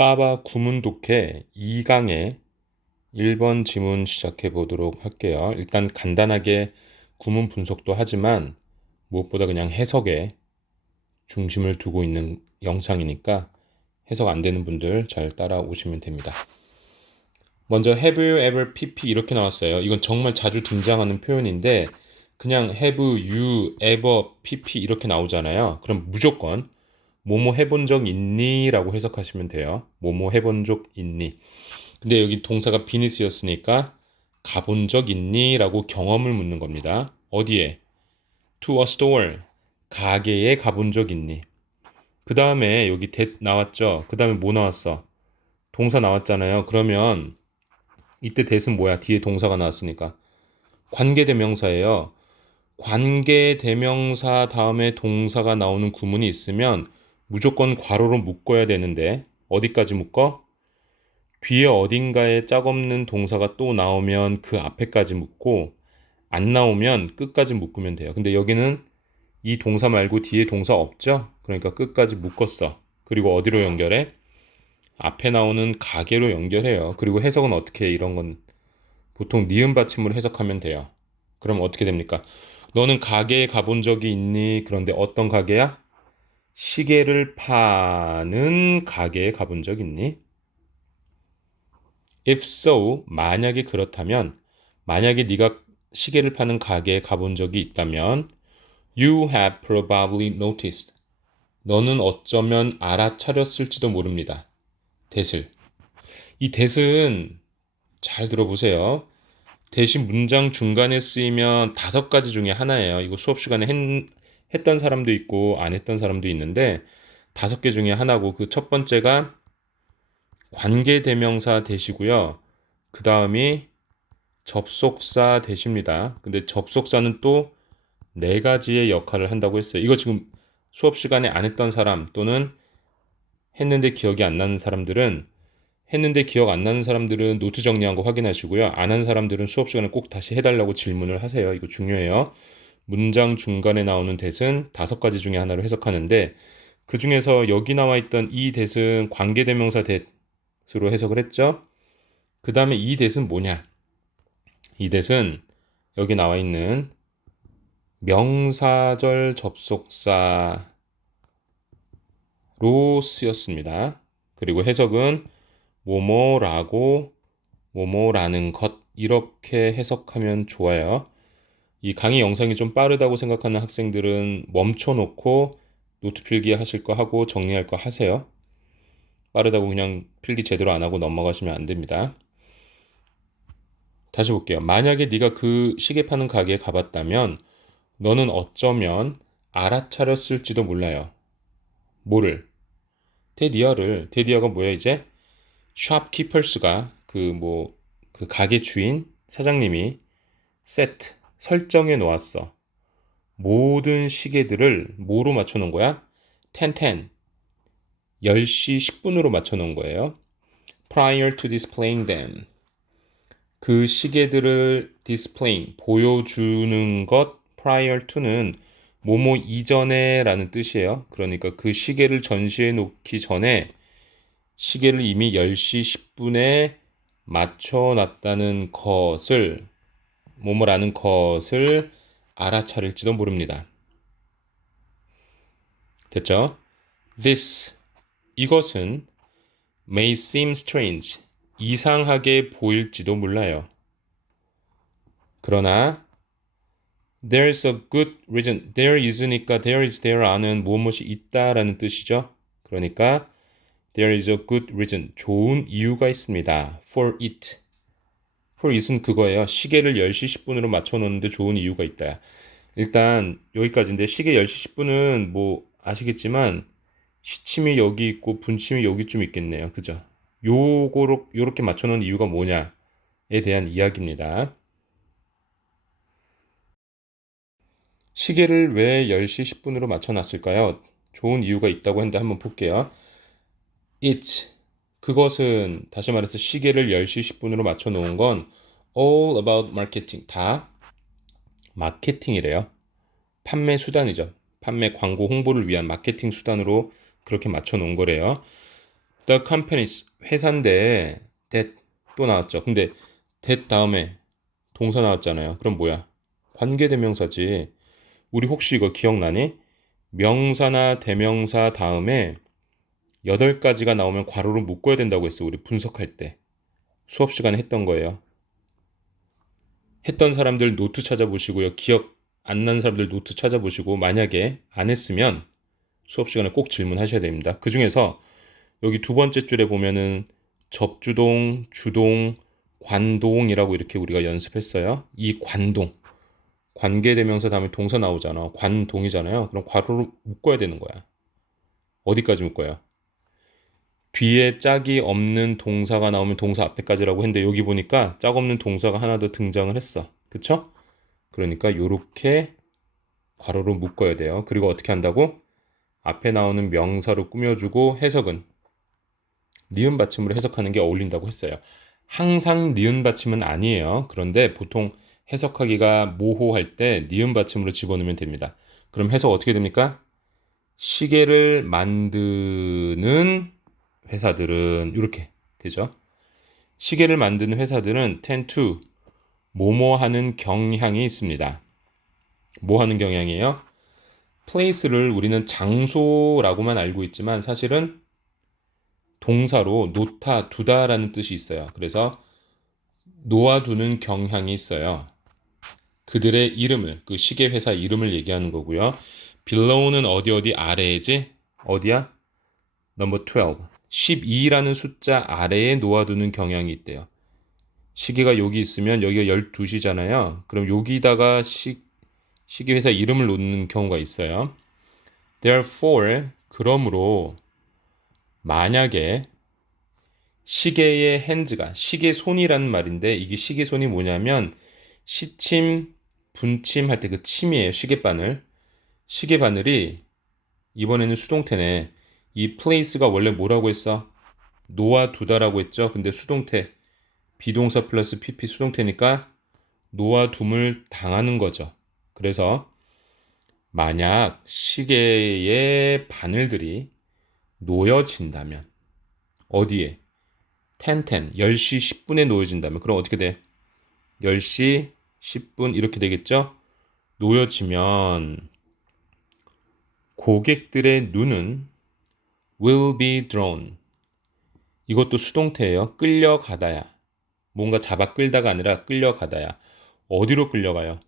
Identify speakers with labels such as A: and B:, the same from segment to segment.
A: 빠바 구문 독해 2강의 1번 지문 시작해 보도록 할게요. 일단 간단하게 구문 분석도 하지만 무엇보다 그냥 해석에 중심을 두고 있는 영상이니까 해석 안 되는 분들 잘 따라오시면 됩니다. 먼저 have you ever pp 이렇게 나왔어요. 이건 정말 자주 등장하는 표현인데 그냥 have you ever pp 이렇게 나오잖아요. 그럼 무조건 뭐뭐 해본 적 있니? 라고 해석하시면 돼요. 뭐뭐 해본 적 있니? 근데 여기 동사가 비니스였으니까 가본 적 있니? 라고 경험을 묻는 겁니다. 어디에? to a store. 가게에 가본 적 있니? 그 다음에 여기 that 나왔죠? 그 다음에 뭐 나왔어? 동사 나왔잖아요. 그러면 이때 that은 뭐야? 뒤에 동사가 나왔으니까. 관계대명사예요. 관계대명사 다음에 동사가 나오는 구문이 있으면 무조건 괄호로 묶어야 되는데 어디까지 묶어? 뒤에 어딘가에 짝 없는 동사가 또 나오면 그 앞에까지 묶고 안 나오면 끝까지 묶으면 돼요. 근데 여기는 이 동사 말고 뒤에 동사 없죠? 그러니까 끝까지 묶었어. 그리고 어디로 연결해? 앞에 나오는 가게로 연결해요. 그리고 해석은 어떻게 해? 이런 건 보통 니은 받침으로 해석하면 돼요. 그럼 어떻게 됩니까? 너는 가게에 가본 적이 있니? 그런데 어떤 가게야? 시계를 파는 가게에 가본 적 있니? If so, 만약에 그렇다면, 만약에 네가 시계를 파는 가게에 가본 적이 있다면, you have probably noticed. 너는 어쩌면 알아차렸을지도 모릅니다. 대슬. 이 대은 잘 들어보세요. 대신 문장 중간에 쓰이면 다섯 가지 중에 하나예요. 이거 수업 시간에 했, 했던 사람도 있고 안 했던 사람도 있는데 다섯 개 중에 하나고 그 첫 번째가 관계 대명사 대시고요. 그 다음이 접속사 대시입니다. 근데 접속사는 또 네 가지의 역할을 한다고 했어요. 이거 지금 수업 시간에 안 했던 사람 또는 했는데 기억이 안 나는 사람들은 했는데 기억 안 나는 사람들은 노트 정리한 거 확인하시고요. 안 한 사람들은 수업 시간에 꼭 다시 해달라고 질문을 하세요. 이거 중요해요. 문장 중간에 나오는 대은 다섯 가지 중에 하나로 해석하는데 그 중에서 여기 나와 있던 이 대은 관계대명사 대으로 해석을 했죠. 그 다음에 이 대은 뭐냐? 이 대은 여기 나와 있는 명사절 접속사로 쓰였습니다. 그리고 해석은 뭐뭐라고 뭐뭐라는 것 이렇게 해석하면 좋아요. 이 강의 영상이 좀 빠르다고 생각하는 학생들은 멈춰놓고 노트 필기 하실 거 하고 정리할 거 하세요. 빠르다고 그냥 필기 제대로 안 하고 넘어가시면 안 됩니다. 다시 볼게요. 만약에 네가 그 시계 파는 가게에 가봤다면 너는 어쩌면 알아차렸을지도 몰라요. 뭐를? 테디어를. 테디어가 뭐야 이제? 샵키퍼스가 그 뭐그 그 가게 주인 사장님이 세트 설정해 놓았어. 모든 시계들을 뭐로 맞춰 놓은 거야? 1010. 10시 10분으로 맞춰 놓은 거예요. prior to displaying them. 그 시계들을 displaying, 보여주는 것 prior to는 뭐뭐 이전에 라는 뜻이에요. 그러니까 그 시계를 전시해 놓기 전에 시계를 이미 10시 10분에 맞춰 놨다는 것을 뭐뭐라는 것을 알아차릴지도 모릅니다. 됐죠? This 이것은 may seem strange 이상하게 보일지도 몰라요. 그러나 there's a good reason there is니까 there is there 안은 무엇이 있다라는 뜻이죠. 그러니까 there is a good reason 좋은 이유가 있습니다. for it it은 그거예요. 시계를 10시 10분으로 맞춰 놓는데 좋은 이유가 있다. 일단 여기까지인데 시계 10시 10분은 뭐 아시겠지만 시침이 여기 있고 분침이 여기쯤 있겠네요. 그죠? 요거로 요렇게 맞춰 놓은 이유가 뭐냐에 대한 이야기입니다. 시계를 왜 10시 10분으로 맞춰 놨을까요? 좋은 이유가 있다고 했는데 한번 볼게요. it 그것은 다시 말해서 시계를 10시 10분으로 맞춰 놓은 건 all about marketing 다 마케팅이래요. 판매 수단이죠. 판매 광고 홍보를 위한 마케팅 수단으로 그렇게 맞춰 놓은 거래요. The companies 회사인데 that 또 나왔죠. 근데 that 다음에 동사 나왔잖아요. 그럼 뭐야? 관계대명사지. 우리 혹시 이거 기억나니? 명사나 대명사 다음에 여덟 가지가 나오면 괄호로 묶어야 된다고 했어. 우리 분석할 때. 수업 시간에 했던 거예요. 했던 사람들 노트 찾아보시고요. 기억 안 난 사람들 노트 찾아보시고 만약에 안 했으면 수업 시간에 꼭 질문하셔야 됩니다. 그 중에서 여기 두 번째 줄에 보면은 접주동, 주동, 관동이라고 이렇게 우리가 연습했어요. 이 관동. 관계대명사 다음에 동사 나오잖아. 관동이잖아요. 그럼 괄호로 묶어야 되는 거야. 어디까지 묶어요? 뒤에 짝이 없는 동사가 나오면 동사 앞에까지라고 했는데 여기 보니까 짝 없는 동사가 하나 더 등장을 했어. 그쵸? 그러니까 요렇게 괄호로 묶어야 돼요. 그리고 어떻게 한다고? 앞에 나오는 명사로 꾸며주고 해석은 니은 받침으로 해석하는 게 어울린다고 했어요. 항상 니은 받침은 아니에요. 그런데 보통 해석하기가 모호할 때 니은 받침으로 집어넣으면 됩니다. 그럼 해석 어떻게 됩니까? 시계를 만드는 회사들은 이렇게 되죠. 시계를 만드는 회사들은 tend to 뭐뭐 하는 경향이 있습니다. 뭐 하는 경향이에요? place를 우리는 장소라고만 알고 있지만 사실은 동사로 놓다, 두다라는 뜻이 있어요. 그래서 놓아두는 경향이 있어요. 그들의 이름을, 그 시계 회사 이름을 얘기하는 거고요. below는 어디 어디 아래지? 어디야? 넘버 12. 12라는 숫자 아래에 놓아두는 경향이 있대요. 시계가 여기 있으면 여기가 12시잖아요. 그럼 여기다가 시, 시계 회사 이름을 놓는 경우가 있어요. Therefore, 그러므로 만약에 시계의 핸즈가 시계 손이라는 말인데 이게 시계 손이 뭐냐면 시침, 분침 할 때 그 침이에요. 시계 바늘. 시계 바늘이 이번에는 수동태네. 이 place가 원래 뭐라고 했어? 놓아두다라고 했죠. 근데 수동태 비동사 플러스 pp 수동태니까 놓아둠을 당하는 거죠. 그래서 만약 시계의 바늘들이 놓여진다면 어디에? 10, 10, 10시 10분에 놓여진다면 그럼 어떻게 돼? 10시 10분 이렇게 되겠죠? 놓여지면 고객들의 눈은 will be drawn. 이것도 수동태예요. 끌려가다야. 뭔가 잡아 끌다가 아니라 끌려가다야. 어디로 끌려가요?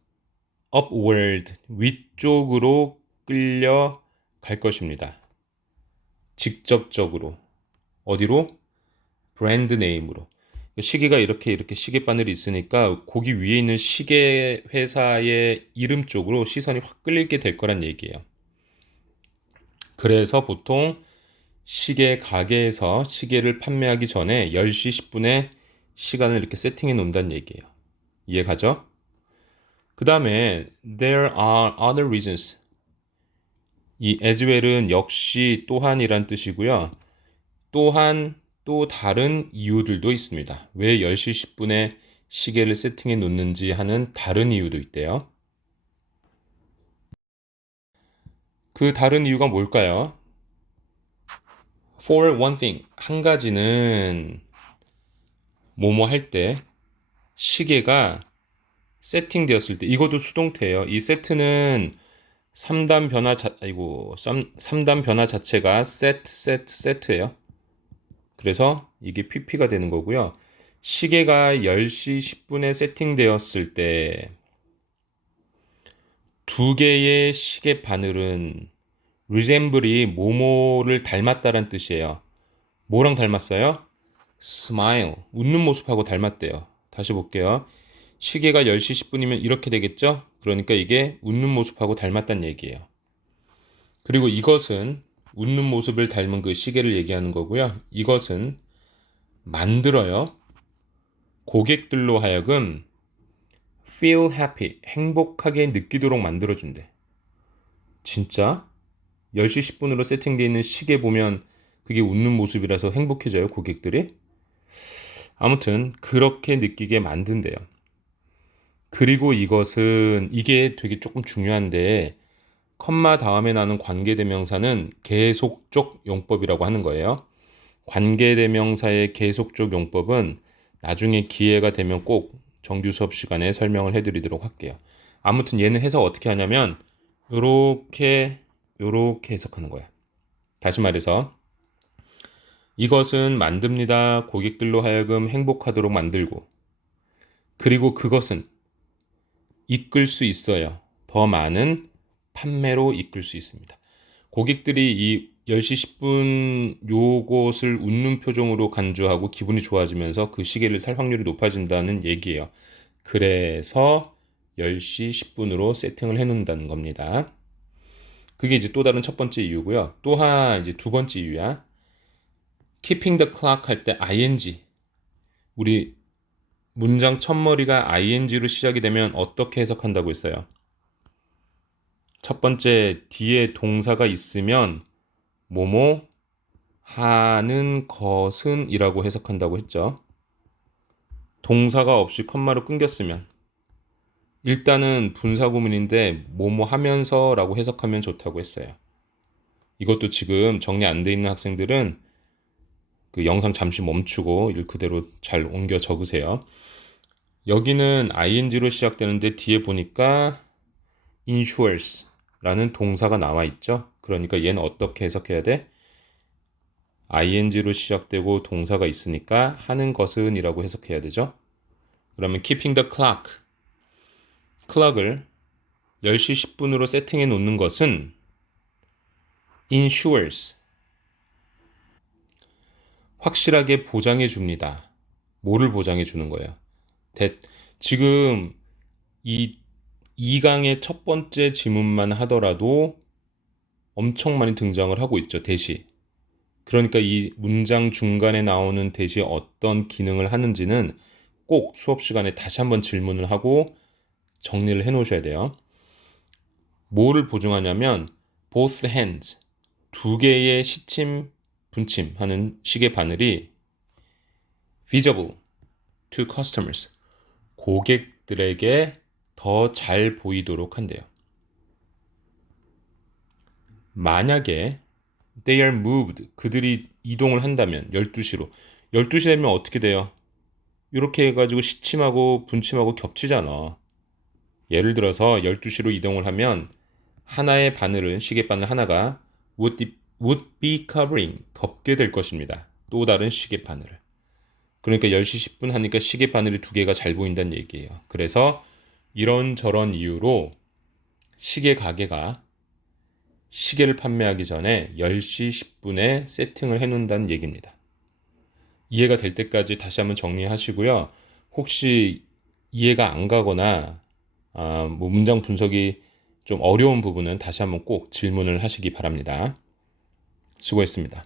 A: upward. 위쪽으로 끌려갈 것입니다. 직접적으로. 어디로? 브랜드 네임으로. 시계가 이렇게 이렇게 시계 바늘이 있으니까 거기 위에 있는 시계 회사의 이름 쪽으로 시선이 확 끌리게 될 거란 얘기예요. 그래서 보통 시계 가게에서 시계를 판매하기 전에 10시 10분에 시간을 이렇게 세팅해 놓는다는 얘기예요. 이해 가죠? 그 다음에 there are other reasons. 이 as well은 역시 또한이란 뜻이고요. 또한 또 다른 이유들도 있습니다. 왜 10시 10분에 시계를 세팅해 놓는지 하는 다른 이유도 있대요. 그 다른 이유가 뭘까요? For one thing, 한 가지는 뭐뭐 할 때 시계가 세팅되었을 때 이것도 수동태예요. 이 세트는 3단 변화 자 아이고 3, 3단 변화 자체가 set set set예요. 그래서 이게 pp가 되는 거고요. 시계가 10시 10분에 세팅되었을 때 두 개의 시계 바늘은 resemble이 뭐뭐를 닮았다는 뜻이에요. 뭐랑 닮았어요? smile, 웃는 모습하고 닮았대요. 다시 볼게요. 시계가 10시 10분이면 이렇게 되겠죠? 그러니까 이게 웃는 모습하고 닮았다는 얘기예요. 그리고 이것은 웃는 모습을 닮은 그 시계를 얘기하는 거고요. 이것은 만들어요. 고객들로 하여금 feel happy, 행복하게 느끼도록 만들어준대. 진짜? 10시 10분으로 세팅되어 있는 시계 보면 그게 웃는 모습이라서 행복해져요, 고객들이. 아무튼 그렇게 느끼게 만든대요. 그리고 이것은 이게 되게 조금 중요한데 컴마 다음에 나는 관계대명사는 계속적 용법이라고 하는 거예요. 관계대명사의 계속적 용법은 나중에 기회가 되면 꼭 정규 수업 시간에 설명을 해드리도록 할게요. 아무튼 얘는 해석 어떻게 하냐면 요렇게 요렇게 해석하는 거야. 다시 말해서 이것은 만듭니다. 고객들로 하여금 행복하도록 만들고 그리고 그것은 이끌 수 있어요. 더 많은 판매로 이끌 수 있습니다. 고객들이 이 10시 10분 요것을 웃는 표정으로 간주하고 기분이 좋아지면서 그 시계를 살 확률이 높아진다는 얘기예요. 그래서 10시 10분으로 세팅을 해 놓는다는 겁니다. 그게 이제 또 다른 첫 번째 이유고요. 또한 이제 두 번째 이유야. keeping the clock 할 때 ing 우리 문장 첫머리가 ing로 시작이 되면 어떻게 해석한다고 했어요? 첫 번째 뒤에 동사가 있으면 뭐뭐 하는 것은 이라고 해석한다고 했죠. 동사가 없이 컴마로 끊겼으면 일단은 분사 구문인데 뭐뭐 하면서라고 해석하면 좋다고 했어요. 이것도 지금 정리 안 돼 있는 학생들은 그 영상 잠시 멈추고 일 그대로 잘 옮겨 적으세요. 여기는 ing로 시작되는데 뒤에 보니까 insures라는 동사가 나와 있죠. 그러니까 얘는 어떻게 해석해야 돼? ing로 시작되고 동사가 있으니까 하는 것은이라고 해석해야 되죠. 그러면 keeping the clock 클락을 10시 10분으로 세팅해 놓는 것은 ensures 확실하게 보장해 줍니다. 뭐를 보장해 주는 거예요? that 지금 이 2강의 첫 번째 지문만 하더라도 엄청 많이 등장을 하고 있죠. 대시. 그러니까 이 문장 중간에 나오는 대시 어떤 기능을 하는지는 꼭 수업 시간에 다시 한번 질문을 하고 정리를 해 놓으셔야 돼요. 뭐를 보증하냐면 both hands 두 개의 시침 분침하는 시계 바늘이 visible to customers 고객들에게 더 잘 보이도록 한대요. 만약에 they are moved 그들이 이동을 한다면 12시로 12시 되면 어떻게 돼요? 이렇게 해가지고 시침하고 분침하고 겹치잖아. 예를 들어서 12시로 이동을 하면 하나의 바늘은 시계 바늘 하나가 would would be covering 덮게 될 것입니다. 또 다른 시계 바늘을. 그러니까 10시 10분 하니까 시계 바늘이 두 개가 잘 보인다는 얘기예요. 그래서 이런저런 이유로 시계 가게가 시계를 판매하기 전에 10시 10분에 세팅을 해 놓는다는 얘기입니다. 이해가 될 때까지 다시 한번 정리하시고요. 혹시 이해가 안 가거나 아, 뭐 문장 분석이 좀 어려운 부분은 다시 한번 꼭 질문을 하시기 바랍니다. 수고했습니다.